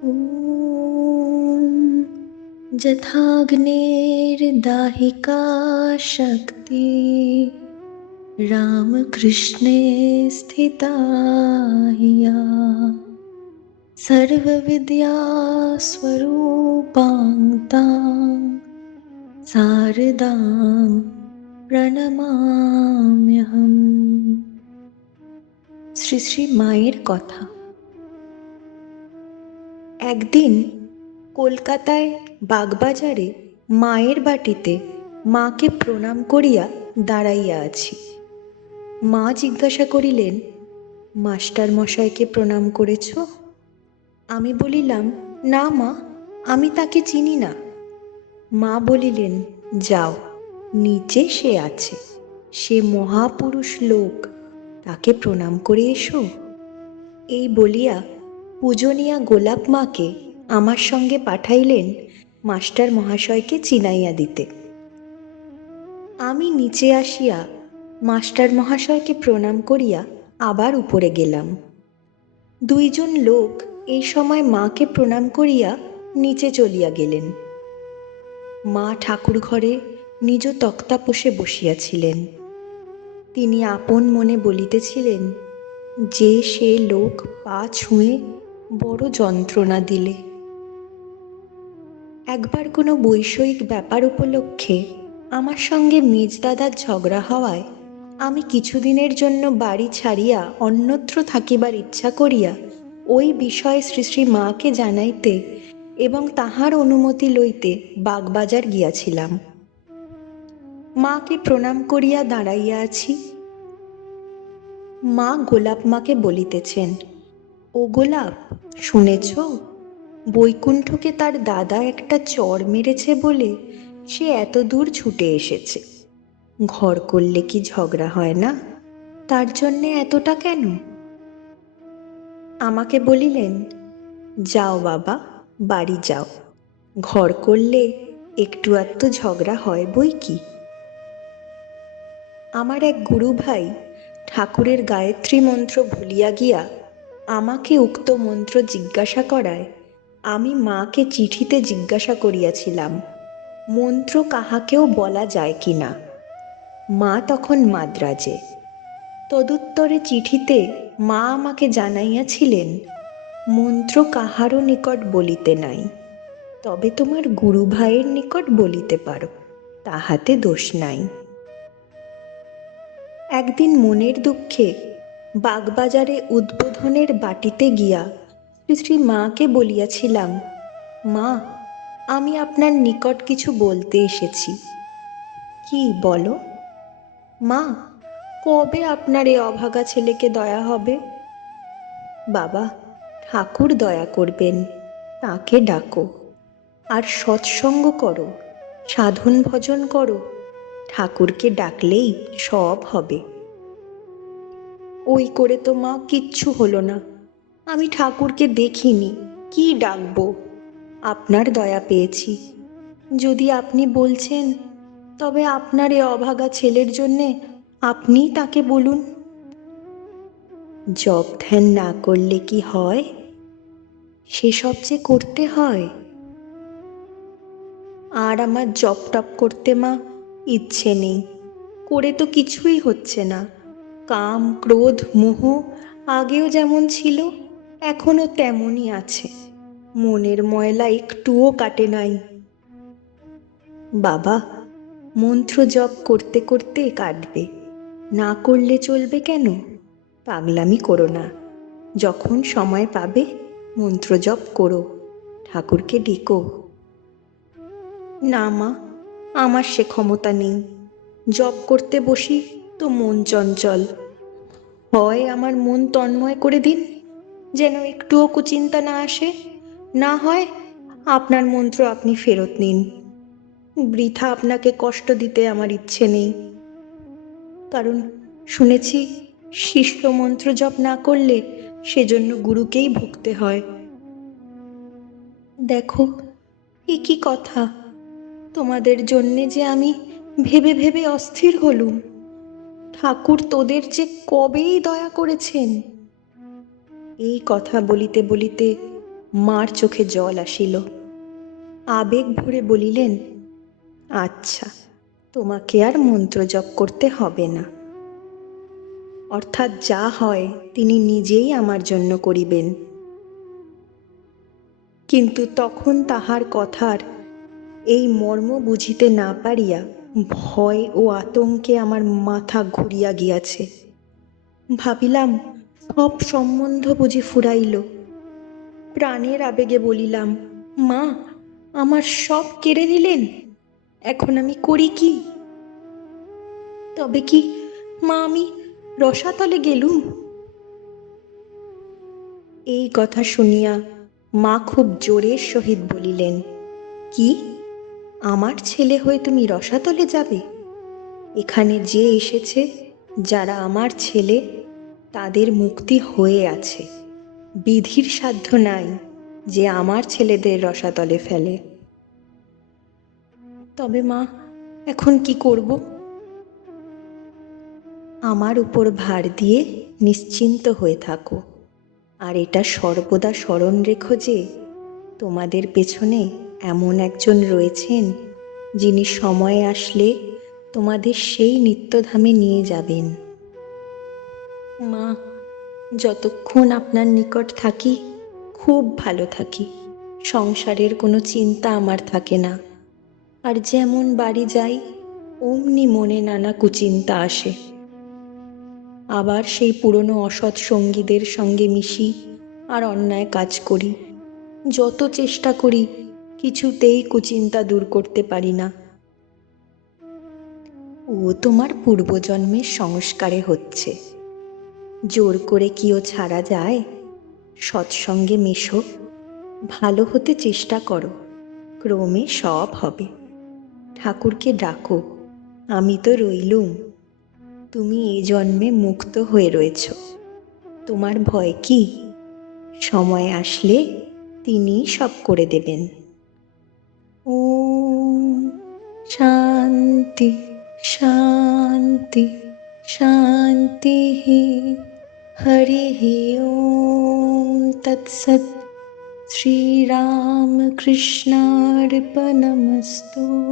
ॐ जथाग्नेर्दाहिका शक्ति रामकृष्णे स्थिता हिया सर्वविद्यास्वरूपां तां शारदां প্রণমাম্যহম। শ্রী শ্রী মায়ের কথা। একদিন কলকাতায় বাগবাজারে মায়ের বাটিতে মাকে প্রণাম করিয়া দাঁড়াইয়া আছি। মা জিজ্ঞাসা করিলেন, মাস্টার মশাইকে প্রণাম করেছ? আমি বলিলাম, না মা, আমি তাকে চিনি না। মা বলিলেন, যাও, নিচে সে আছে, সে মহাপুরুষ লোক, তাকে প্রণাম করে এসো। এই বলিয়া পূজনীয়া গোলাপ মাকে আমার সঙ্গে পাঠাইলেন মাস্টার মহাশয়কে চিনাইয়া দিতে। আমি নিচে আসিয়া মাস্টার মহাশয়কে প্রণাম করিয়া আবার উপরে গেলাম। দুইজন লোক এই সময় মাকে প্রণাম করিয়া নিচে চলিয়া গেলেন। মা ঠাকুর ঘরে নিজ তক্তাপোষে বসিয়াছিলেন। তিনি আপন মনে বলিতেছিলেন, যে সে লোক পা ছুঁয়ে বড় যন্ত্রণা দিলে। একবার কোনো বৈষয়িক ব্যাপার উপলক্ষে আমার সঙ্গে মেজদাদার ঝগড়া হওয়ায় আমি কিছুদিনের জন্য বাড়ি ছাড়িয়া অন্যত্র থাকিবার ইচ্ছা করিয়া ওই বিষয়ে শ্রী শ্রী মাকে জানাইতে এবং তাহার অনুমতি লইতে বাগবাজার গিয়াছিলাম। মাকে প্রণাম করিয়া দাঁড়াইয়া আছি। মা গোলাপ মাকে বলিতেছেন, ও গোলাপ, শুনেছ, বৈকুণ্ঠকে তার দাদা একটা চড় মেরেছে বলে সে এত দূর ছুটে এসেছে। ঘর করলে কি ঝগড়া হয় না? তার জন্যে এতটা কেন? আমাকে বলিলেন, যাও বাবা, বাড়ি যাও, ঘর করলে একটু আধটু ঝগড়া হয় বই কি। আমার এক গুরু ভাই ঠাকুরের গায়ত্রী মন্ত্র ভুলিয়া গিয়া আমাকে উক্ত মন্ত্র জিজ্ঞাসা করায় আমি মাকে চিঠিতে জিজ্ঞাসা করিয়াছিলাম, মন্ত্র কাহাকেও বলা যায় কি না। মা তখন মাদ্রাজে। তদুত্তরে চিঠিতে মা আমাকে জানাইয়াছিলেন, মন্ত্র কাহারও নিকট বলিতে নাই, তবে তোমার গুরু ভাইয়ের নিকট বলিতে পারো, তাহাতে দোষ নাই। একদিন মনের দুঃখে বাগবাজারে উদ্বোধনের বাটিতে গিয়া শ্রী শ্রী মাকে বলিয়াছিলাম, মা, আমি আপনার নিকট কিছু বলতে এসেছি। কি বলো? মা, কবে আপনার এ অভাগা ছেলেকে দয়া হবে? বাবা, ঠাকুর দয়া করবেন, তাকে ডাকো, আর সৎসঙ্গ করো, সাধন ভজন করো, ঠাকুরকে ডাকলেই সব হবে। ওই করে তো মা কিচ্ছু হলো না। আমি ঠাকুরকে দেখিনি, কি ডাকবো? আপনার দয়া পেয়েছি। যদি আপনি বলছেন, তবে আপনার এ অভাগা ছেলের জন্যে আপনিই তাকে বলুন। জপ ধ্যান না করলে কি হয়? সেসব যে করতে হয়। আর আমার জপ টপ করতে মা ইচ্ছে নেই, করে তো কিছুই হচ্ছে না। কাম, ক্রোধ, মোহ আগেও যেমন ছিল এখনো তেমনই আছে। মনের ময়লা একটুও কাটে নাই। বাবা, মন্ত্র জপ করতে করতে কাটবে, না করলে চলবে কেন? পাগলামি করো না। যখন সময় পাবে মন্ত্র জপ করো, ঠাকুরকে ডেকো। না মা, আমার সে ক্ষমতা নেই। জপ করতে বসি তো মন চঞ্চল হয়। আমার মন তন্ময় করে দিন, যেন একটুও কুচিন্তা না আসে। না হয় আপনার মন্ত্র আপনি ফেরত নিন। বৃথা আপনাকে কষ্ট দিতে আমার ইচ্ছে নেই। কারণ শুনেছি শিষ্য মন্ত্র জপ না করলে সেজন্য গুরুকেই ভুগতে হয়। দেখো, এ কি কথা! তোমাদের জন্যে যে আমি ভেবে ভেবে অস্থির হলুম। ঠাকুর তোদের যে কবেই দয়া করেছেন। এই কথা বলিতে বলিতে মার চোখে জল আসিল। আবেগ ভরে বলিলেন, আচ্ছা, তোমাকে আর মন্ত্র জপ করতে হবে না। অর্থাৎ যা হয় তিনি নিজেই আমার জন্য করিবেন। কিন্তু তখন তাহার কথার এই মর্ম বুঝিতে না পারিয়া ভয় ও আতঙ্কে আমার মাথা ঘুরিয়া গিয়াছে। ভাবিলাম সব সম্বন্ধ বুঝি ফুরাইল। প্রাণের আবেগে বলিলাম, মা, আমার সব কেড়ে নিলেন, এখন আমি করি কি? তবে কি মা আমি রসাতলে গেলুম? এই কথা শুনিয়া মা খুব জোরের সহিত বলিলেন, কি, আমার ছেলে হয়ে তুমি রসাতলে যাবে? এখানে যে এসেছে, যারা আমার ছেলে, তাদের মুক্তি হয়ে আছে। বিধির সাধ্য নাই যে আমার ছেলেদের রসাতলে ফেলে। তবে মা, এখন কি করব? আমার উপর ভার দিয়ে নিশ্চিন্ত হয়ে থাকো, আর এটা সর্বদা স্মরণ রেখো যে তোমাদের পেছনে এমন একজন রয়েছেন যিনি সময় আসলে তোমাদের সেই নিত্যধামে নিয়ে যাবেন। মা, যতক্ষণ আপনার নিকট থাকি খুব ভালো থাকি। সংসারের কোনো চিন্তা আমার থাকে না। আর যেমন বাড়ি যাই অমনি মনে নানা কুচিন্তা আসে। আবার সেই পুরনো অসৎ সঙ্গীদের সঙ্গে মিশি আর অন্যায় কাজ করি। যত চেষ্টা করি কিছুতেই কুচিন্তা দূর করতে পারি না। ও তোমার পূর্বজন্মের সংস্কারে হচ্ছে। জোর করে কি ও ছাড়া যায়? সৎসঙ্গে মেশো, ভালো হতে চেষ্টা করো, ক্রমে সব হবে। ঠাকুরকে ডাকো, আমি তো রইলুম। তুমি এই জন্মে মুক্ত হয়ে রয়েছ, তোমার ভয় কি? সময় আসলে তিনি সব করে দেবেন। ওম শান্তি শান্তি শান্তি। হরি ওম তৎসৎ। শ্রীরামকৃষ্ণার্পণমস্তু।